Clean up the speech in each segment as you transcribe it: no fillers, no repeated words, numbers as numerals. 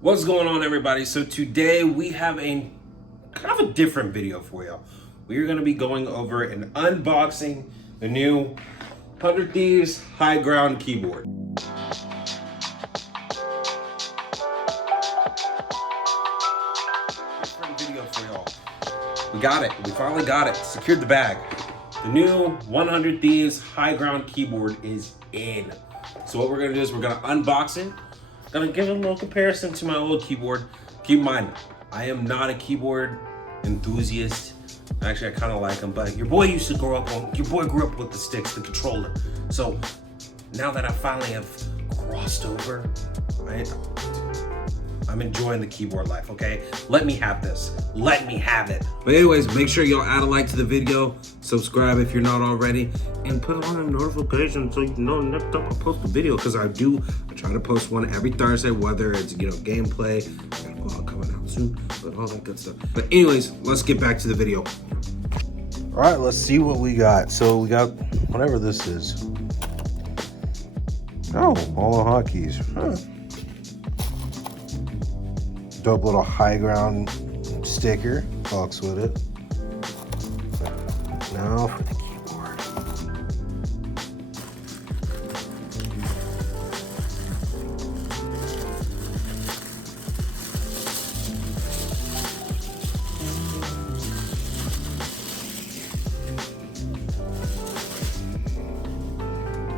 What's going on, everybody? So today we have a kind of a different video for you. We are going to be going over and unboxing the new 100 Thieves Higround keyboard. Different video for y'all. We got it. We finally got it. Secured the bag. The new 100 Thieves Higround keyboard is in. So what we're going to do is we're going to unbox it. Gonna give a little comparison to my old keyboard. Keep in mind, I am not a keyboard enthusiast. Actually, I kind of like them, but your boy grew up with the sticks, the controller. So now that I finally have crossed over, I'm enjoying the keyboard life, okay? Let me have this. Let me have it. But anyways, make sure y'all add a like to the video, subscribe if you're not already, and put on a notification so you know next time I post a video, because I try to post one every Thursday, whether it's, gameplay, I got a vlog coming out soon, but all that good stuff. But anyways, let's get back to the video. All right, let's see what we got. So we got whatever this is. Oh, all the hotkeys. Huh. Dope little Higround sticker. Box with it. Now for the keyboard.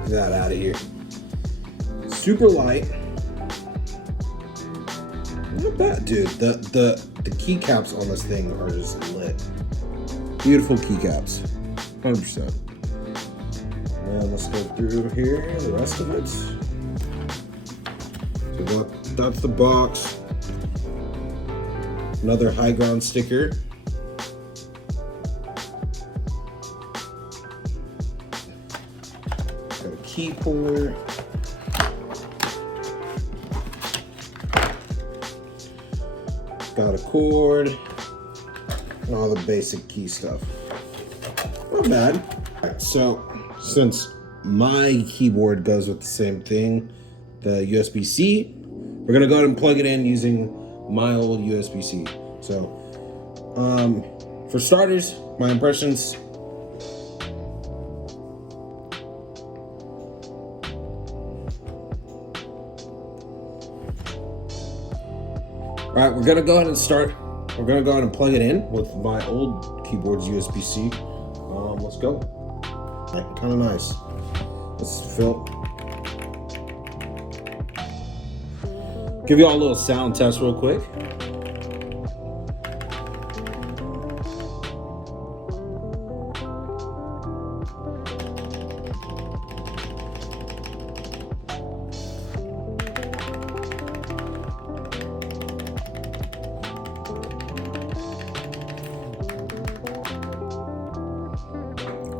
Get that out of here. Super light. Not bad, dude. The keycaps on this thing are just lit. Beautiful keycaps, 100%. And let's go through here the rest of it. So that's the box. Another Higround sticker. Got a key puller. Got a cord, and all the basic key stuff. Not bad. Right, so since my keyboard goes with the same thing, the USB-C, we're gonna go ahead and plug it in using my old USB-C. So for starters, my impressions. All right, we're gonna go ahead and start. We're gonna go ahead and plug it in with my old keyboard's USB-C. Let's go. Kind of nice. Let's give you all a little sound test real quick.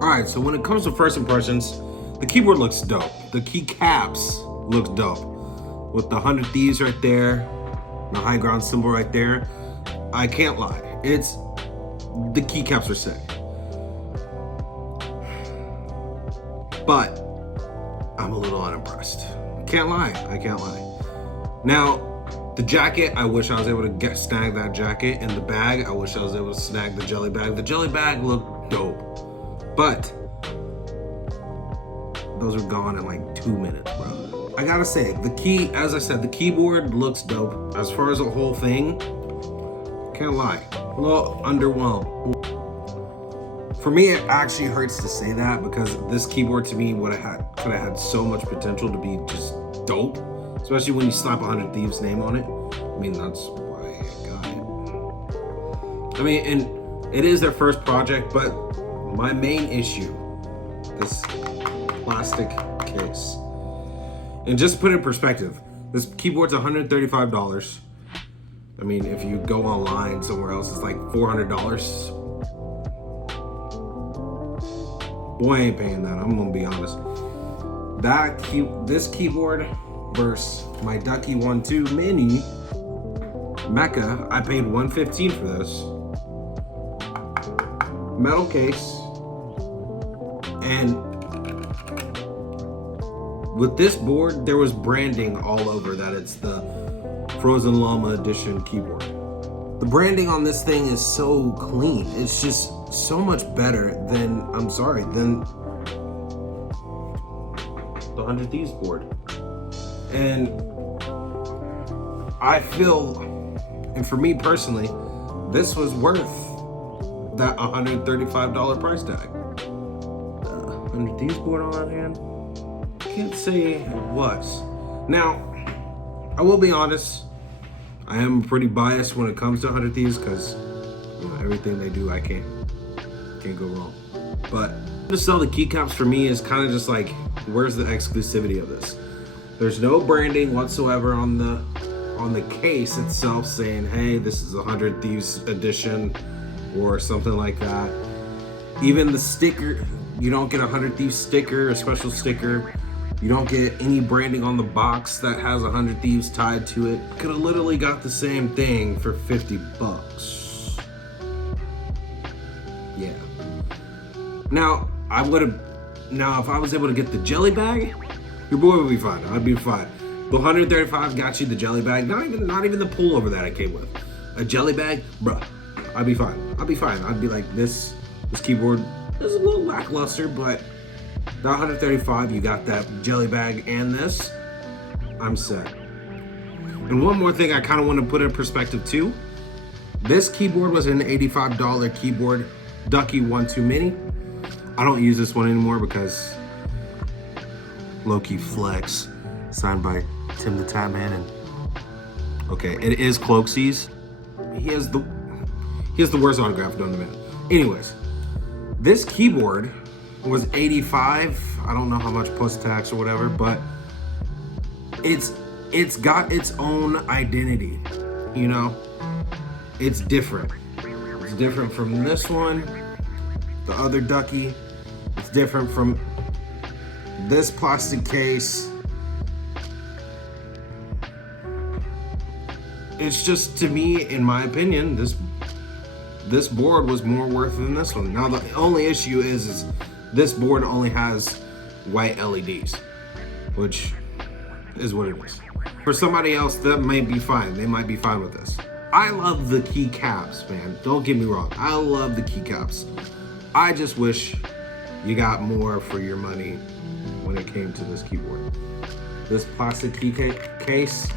Alright, so when it comes to first impressions, the keyboard looks dope. The keycaps look dope. With the 100 Thieves right there, the Higround symbol right there. I can't lie. The keycaps are sick. But I'm a little unimpressed. I can't lie. Now, the jacket, I wish I was able to snag that jacket. And the bag, I wish I was able to snag the jelly bag. The jelly bag looked dope. But those are gone in like 2 minutes, bro. I gotta say, as I said, the keyboard looks dope. As far as the whole thing, can't lie, a little underwhelmed. For me, it actually hurts to say that because this keyboard to me could have had so much potential to be just dope, especially when you slap 100 Thieves name on it. I mean, that's why I got it. I mean, and it is their first project, but my main issue, this plastic case. And just to put it in perspective, this keyboard's $135. I mean, if you go online somewhere else, it's like $400. Boy, I ain't paying that, I'm gonna be honest. This keyboard versus my Ducky 1-2 Mini Mecha, I paid $115 for this. Metal case. And with this board, there was branding all over that it's the Frozen Llama Edition keyboard. The branding on this thing is so clean. It's just so much better than, than the 100 Thieves board. And I feel, and for me personally, this was worth that $135 price tag. 100 Thieves board on that hand, can't say it was. Now, I will be honest, I am pretty biased when it comes to 100 Thieves because everything they do, I can't go wrong. But to sell the keycaps for me is kind of just like, where's the exclusivity of this? There's no branding whatsoever on the case itself saying, hey, this is a 100 Thieves edition or something like that. Even the sticker, you don't get a 100 Thieves sticker, a special sticker. You don't get any branding on the box that has 100 Thieves tied to it. Could have literally got the same thing for 50 bucks. Yeah. Now, if I was able to get the jelly bag, your boy would be fine. I'd be fine. The 135 got you the jelly bag. Not even the pullover that it came with. A jelly bag, bruh. I'd be fine. I'd be like, this keyboard is a little lackluster, but the 135, you got that jelly bag and this, I'm set. And one more thing I kind of want to put in perspective too. This keyboard was an $85 keyboard, Ducky 1-2 Mini. I don't use this one anymore because low-key flex, signed by Tim the Tatman. And okay, it is Cloaksy's. He has the worst autograph known to man. Anyways, this keyboard was $85. I don't know how much plus tax or whatever, but it's got its own identity. You know, it's different. It's different from this one, the other Ducky. It's different from this plastic case. It's just, to me, in my opinion, this board was more worth than this one. Now the only issue is this board only has white LEDs, which is what it is. For somebody else, that might be fine. They might be fine with this. I love the keycaps, man. Don't get me wrong. I love the keycaps. I just wish you got more for your money when it came to this keyboard. This plastic key case.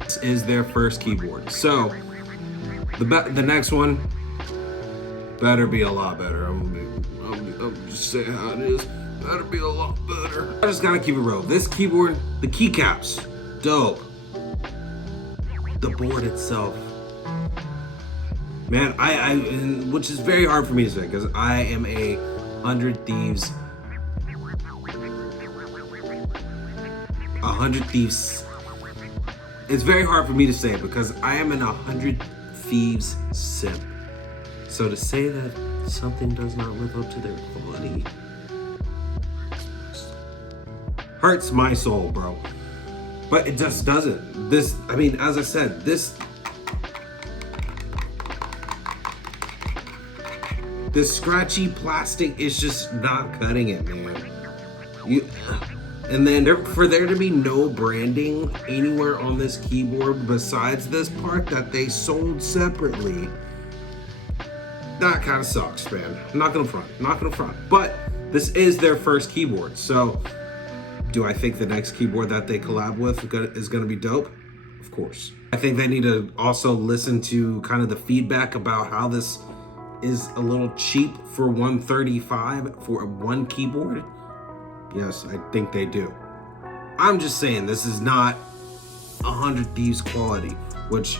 This is their first keyboard. So the next one better be a lot better. I'm just saying how it is. Better be a lot better. I just gotta keep it real. This keyboard, the keycaps, dope. The board itself, man, which is very hard for me to say because I am a 100 Thieves. 100 Thieves. It's very hard for me to say because I am an 100 Thieves simp. So to say that something does not live up to their quality hurts my soul, bro. But it just doesn't. This, I mean, as I said, this scratchy plastic is just not cutting it, man. And then for there to be no branding anywhere on this keyboard besides this part that they sold separately, that kind of sucks, man. I'm not gonna front. But this is their first keyboard, so do I think the next keyboard that they collab with is gonna be dope? Of course. I think they need to also listen to kind of the feedback about how this is a little cheap for $135 for one keyboard. Yes, I think they do. I'm just saying this is not 100 Thieves quality, which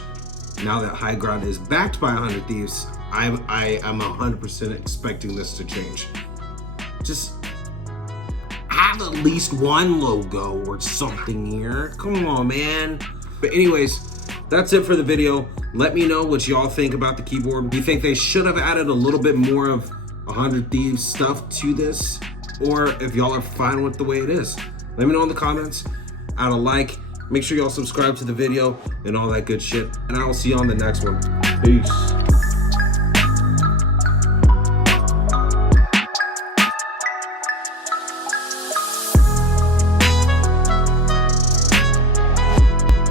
now that Higround is backed by 100 Thieves, I am 100% expecting this to change. Just have at least one logo or something here. Come on, man. But anyways, that's it for the video. Let me know what y'all think about the keyboard. Do you think they should have added a little bit more of 100 Thieves stuff to this? Or if y'all are fine with the way it is? Let me know in the comments. Add a like. Make sure y'all subscribe to the video and all that good shit. And I will see you on the next one. Peace.